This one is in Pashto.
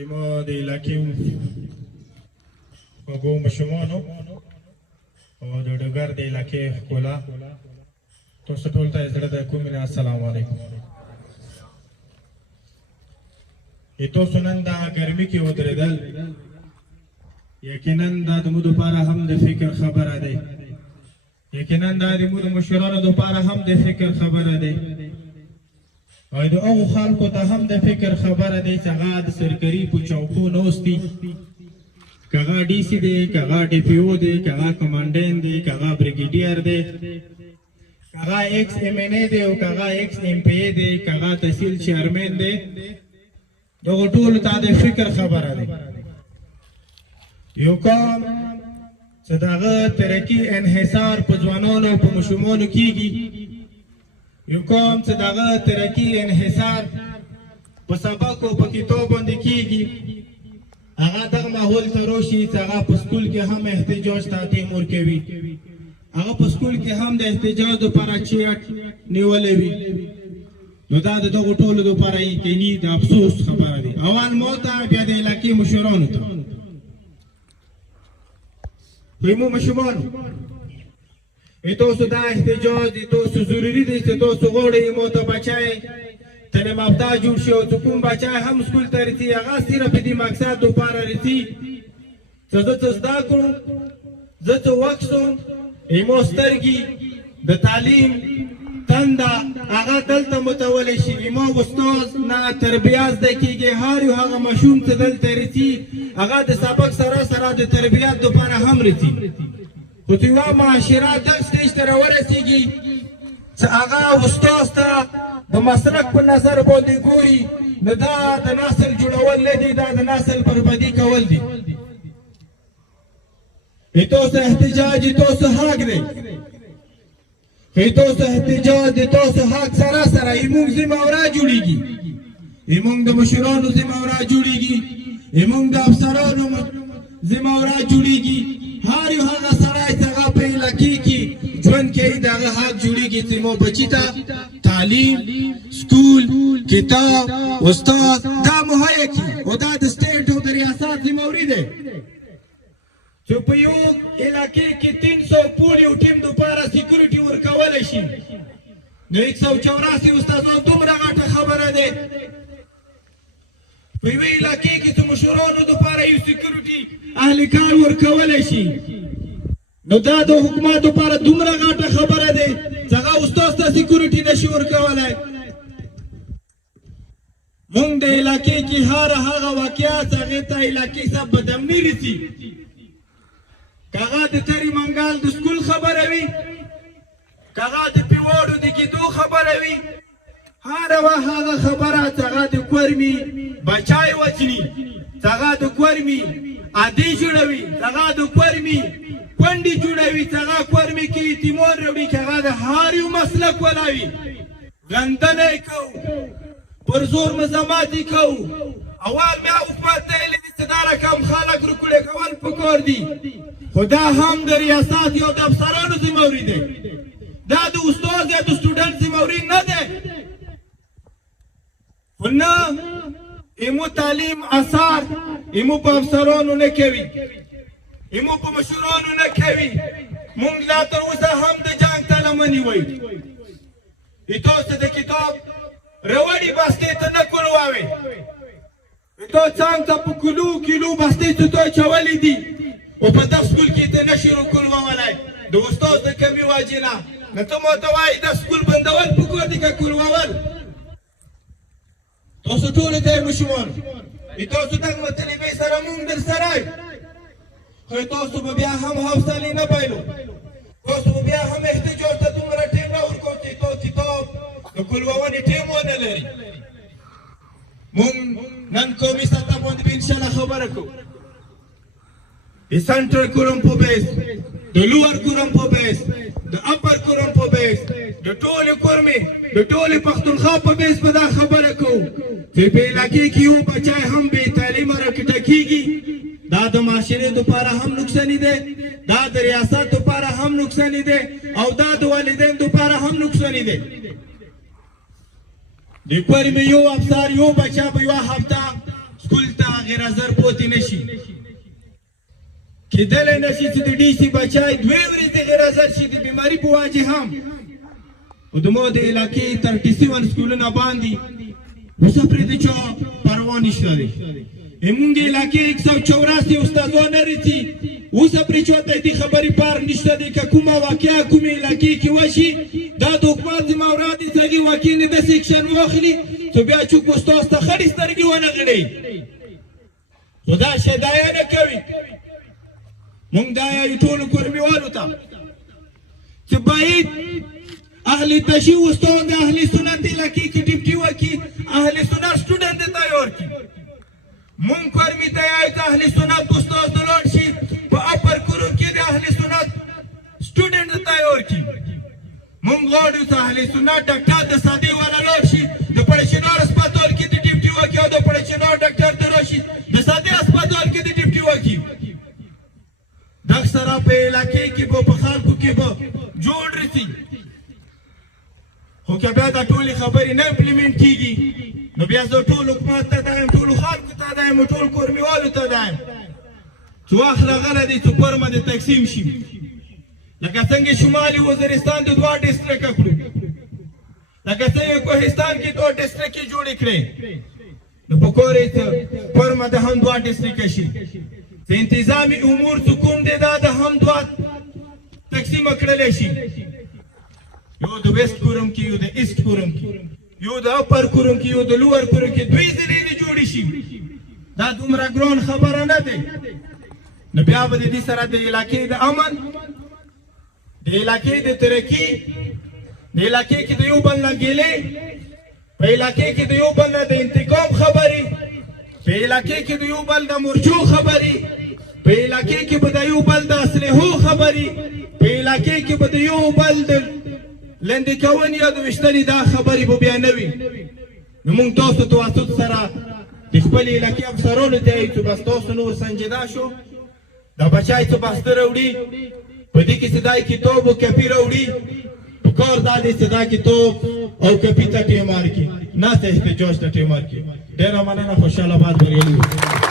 اما د علاقې خوږو ماشومانو او د ډګر د علاقې ښکلا تاسو ټول ته زړه د کومې نه السلام علیکم. تاسو نن دا ګرمي کې ودرېدل یقینا دا زموږ دپاره هم د فکر خبره دی، یقینا دا زموږ د مشرانو دپاره هم د فکر خبره دی او د هغو خلکو ته هم د فکر خبره دی چې هغه د سرکري په چوکو ناست دي، که هغه ډي سي دی، که هغه ډي پي او دی، که هغه کمانډین دی، که هغه بریګیډیر دی، که هغه ایکس ایم این ای دی او که هغه ایکس ایم پی ای دی، که هغه تحصیل چیرمین دی، دغو ټولو ته د فکر خبره دی. یو قوم چې د هغه ترقي انحصار په ځوانانو او په ماشومانو کېږي، یو قوم چې د هغه ترقي انحصار په سبق او په کتاب باندې کېږي، هغه دغه ماحول ته راشي چې هغه په سکول کې هم احتجاج ته تیمور کوي، هغه په سکول کې هم د احتجاج دپاره چیټ نیولی وي، نو دا د دغو ټولو دپاره یقیني د افسوس خبره دی. اول ما ته بیا د علاقې مشرانو ته خیمو ماشومانو تاسو دا احتجاج تاسو ضروري دی چې تاسو غواړئ مو ته بچی تعلیم یافته جوړ شي او چې کوم بچی هم سکول ته رسي هغه صرف د دې مقصد دپاره رسي چې زه څه زده کړم، زه څه وکړم، ایمو سترګې د تعلیم تنده هغه دلته متولی شي، ایما استاد نه تربیه زده کېږي، هر یو هغه ماشوم چې دلته رسي هغه د سبق سره سره د تربیت دپاره هم رسي، خو چې یوه معاشره دغه سټیج ته راورسېږي چې هغه استاد ته د مسلک په نظر باندې ګوري، نو دا د نسل جوړول نه دي، دا د نسل بربادي کول دي. تاسو احتجاج تاسو حق دی، تاسو احتجاج د تاسو حق سره سره زموږ ذمهواره جوړېږي، زموږ د مشرانو ذمهواره جوړېږي، زموږ د افسرانو ذمهواره جوړېږي، هر یو هغه سړی چې هغه په علاقې کې ژوند کوي د هغه حق جوړېږي چې مو بچي ته تعلیم، سکول، کتاب، استاد دا مهیا کړي او دا د سټیټ او د ریاست ذمهوري دی چې په یو علاقې کې 300 پول یو ټیم دپاره سیکورټي ورکولی شي، نو 184 استادان دومره غټه خبره دی. په یوې علاقې کې چې مشرانو دپاره یو سیکورټي اهل کار ورکولی شي، نو دا د حکومت دپاره دومره غټه خبره دی چې هغه استاد ته سیکورټي نشي ورکولی. مونږ د علاقې کې هر هغه واقعات هغې ته علاقې څخه بدامني رسي، که هغه د ترې منګل د سکول خبره وي، که هغه د پیواړو د کېدو خبره وي، هر هغه خبره چې هغه د کورمي بچای وچني، چې هغه د کورمي عادي جوړوي، چې هغه د کورمي کونډې جوړوي، چې هغه کورمي کې اعتماد راوړي، چې هغه د هر یو مسلک ولاوي، غندنه یې کوو، پر زور مزامات یې کوو. اول بیا حکومت ته ویلي دي چې دا رقم خلک رکوړې کول پکار دي، خو دا هم د ریاست یا د افسرانو ذمهوري دی، دا د استاد یا د سټوډنټ ذمهوري نه دی. خو نه ایمو تعلیم اثر ایمو په افسرانو نه کوي، ایمو په مشرانو نه کوي. مونږ لا تر اوسه هم د جنګ ته لمنې وایو، تاسو د کتاب روړې بستې ته نه کولوئ، تاسو څنګه په کیلو بستې ته چولې دي او په دغه سکول کې ته نشي راکولولی د استاد د کمې وجې نه، نو ته ماته وایي د سکول بندول پکار دي که کولول؟ تاسو ټولو ته ماشومان تاسو دغه مطالبې سره مونږ در سره یو، خو تاسو به بیا هم حوصلې نه بایلو، تاسو به بیا هم احتجاج ته دومره ټیم نه ورکوو چې تاسو کتاب د کولونې ټیم ونه لري. مونږ نن قومي سطح باندې به انشاءالله خبره کوو، د سنټرل کورم په بیس، د لوور کورم په بیس، د اپر کورم په بیس، د ټولې کورمې د ټولې پښتونخوا په بیس به دا خبره کوو چې په علاقې کې یو بچی هم بې تعلیمه راکټه کېږي، دا د معاشرې دپاره هم نقصاني دی، دا د ریاست دپاره هم نقصاني دی او دا د والدین دپاره هم نقصاني دی. د کورمې یو افسر یو بچه په یوه هفته سکول ته پوتې نشي کېدلی نه شي چې د ډي سي بچی 2 ورځې غیر حاضر شي د بیماري په وجې هم خو زموږ د علاقې 37 سکولونه باندې اوس پرې د چا پروا نشته دی زموږ د علاقې 184 استادان رسي اوس پرې چاته دې خبرې پار نشته دی که کومه واقعه کومې علاقې کې وشي دا د حکومت ذمهوار دي چې هغې واقع نه داسې اکشن واخلي څو بیا چوک به ستاسو ته خړې سترګې ونه غړوي خو دا شی دا یې نه کوي مونږ دا یې ټولو کورمیوالو ته چې باید اهل تشیع استاد د اهل سنت علاقې کې ډیپټي وکړي اهل سنت سټوډنټ ته تیار کړي مونږ کورمي ته یې چې اهل سنت استاد لاړ شي په اپر کورم کې د اهل سنت سټوډنټ ته تیار کړي مونږ غواړو چې اهل سنت ډاکټر د سادې والا لاړ شي د پړچنار هسپتال کې د ډیپټي وکړي او د پړچنار ډاکټر ته راشي د سادې هسپتال کې د ډیپټي وکړي دا سره په علاقې کې به په خلکو کې به جوړ رسي خو که بیا دا ټولې خبرې نه امپلیمنټ کېږي نو بیا زه ټول حکومت ته دا یم ټولو خلکو ته دا یم ټول کورمیوالو ته دا یم چې وخت راغلی دی چې پرمه د تقسیم شي لکه څنګه شمالي وزیرستان د 2 ډسټرکه کړو لکه څنګه کوهستان کې 2 ډسټرکې جوړې کړې نو پکار یې چې پرمه د هم 2 ډسټرکه شي چې انتظامي امور چې کوم دی دا د هم 2 تقسیمه کړلی شي یو د ویسټ کورم کې یو د ایسټ کورم کې یو د اپر کورم کې یو د لوور کورم کې 2 ځلې دې جوړې شي دا دومره ګران خبره نه دی نو بیا به د دې سره د علاقې د امن د علاقې د ترقي د علاقې کې د یو بل نه ګیلې په علاقې کې د یو بل نه د انتقام خبرې په علاقې کې د یو بل د مرجو خبرې په علاقې کې به د یو بل د اسلحو خبرې په علاقې کې به د یو بل د لندې کونې یا د ویشتنې دا خبرې به بیا نه وي نو موږ تاسو توسط سره د خپلې علاقې افسرانو ته یې چې بس تاسو نور سنجیده شو دا بچی چې بسته راوړي په دې کې چې دا کتاب او کپي راوړي په کار دا دی چې دا کتاب او کپي ته ټیمار کړي نه ته احتجاج ته ټیمار کړي ډېره مننه خوشحاله باد بریالي